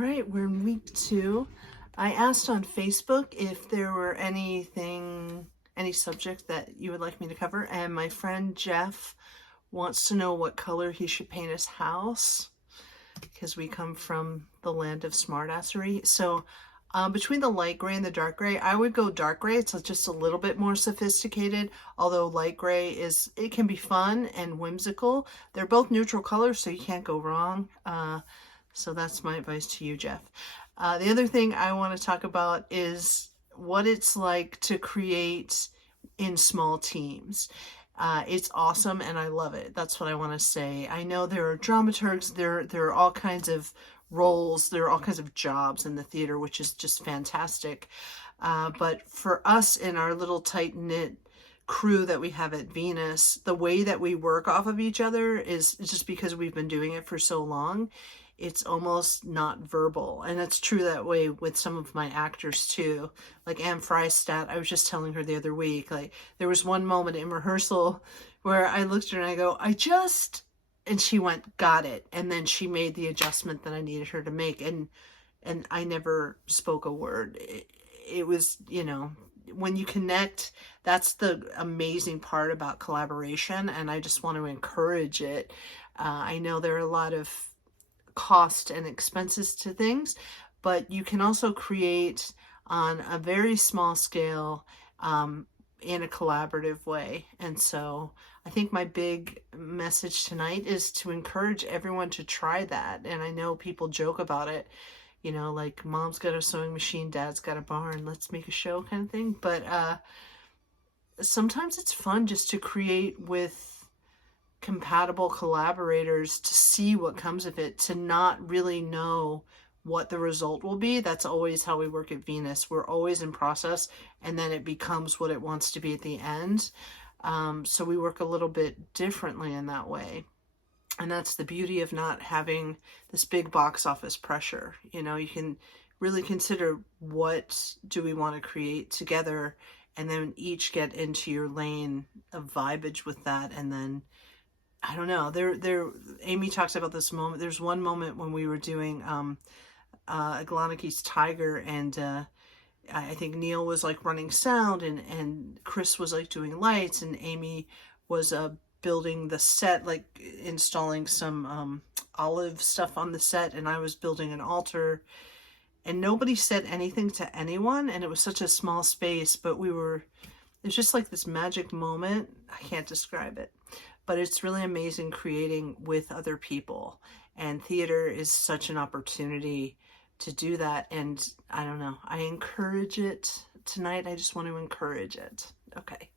right, we're in week 2. I asked on Facebook if there were any subject that you would like me to cover, and my friend Jeff wants to know what color he should paint his house because we come from the land of smartassery. So, between the light gray and the dark gray, I would go dark gray. It's just a little bit more sophisticated, although light gray it can be fun and whimsical. They're both neutral colors, so you can't go wrong. So that's my advice to you, Jeff. The other thing I want to talk about is what it's like to create in small teams. It's awesome and I love it. That's what I want to say. I know there are dramaturgs, there are all kinds of roles, there are all kinds of jobs in the theater, which is just fantastic. But for us in our little tight-knit crew that we have at Venus, the way that we work off of each other is just because we've been doing it for so long. It's almost not verbal. And it's true that way with some of my actors too. Like Anne Frystat, I was just telling her the other week, like there was one moment in rehearsal where I looked at her and I go, and she went, got it. And then she made the adjustment that I needed her to make. And I never spoke a word. It was, when you connect, that's the amazing part about collaboration. And I just want to encourage it. I know there are a lot of cost and expenses to things, but you can also create on a very small scale in a collaborative way. And so I think my big message tonight is to encourage everyone to try that. And I know people joke about it, like mom's got a sewing machine, dad's got a barn, let's make a show kind of thing. But sometimes it's fun just to create with compatible collaborators, to see what comes of it, to not really know what the result will be. That's always how we work at Venus. We're always in process, and then it becomes what it wants to be at the end. So we work a little bit differently in that way. And that's the beauty of not having this big box office pressure. You can really consider what do we want to create together, and then each get into your lane of vibage with that, and then I don't know. Amy talks about this moment. There's one moment when we were doing Aglaniki's Tiger, and I think Neil was like running sound, and Chris was like doing lights, and Amy was building the set, like installing some olive stuff on the set, and I was building an altar, and nobody said anything to anyone, and it was such a small space, but it's just like this magic moment. I can't describe it. But it's really amazing creating with other people. And theater is such an opportunity to do that. And I don't know, I encourage it tonight. I just want to encourage it. Okay.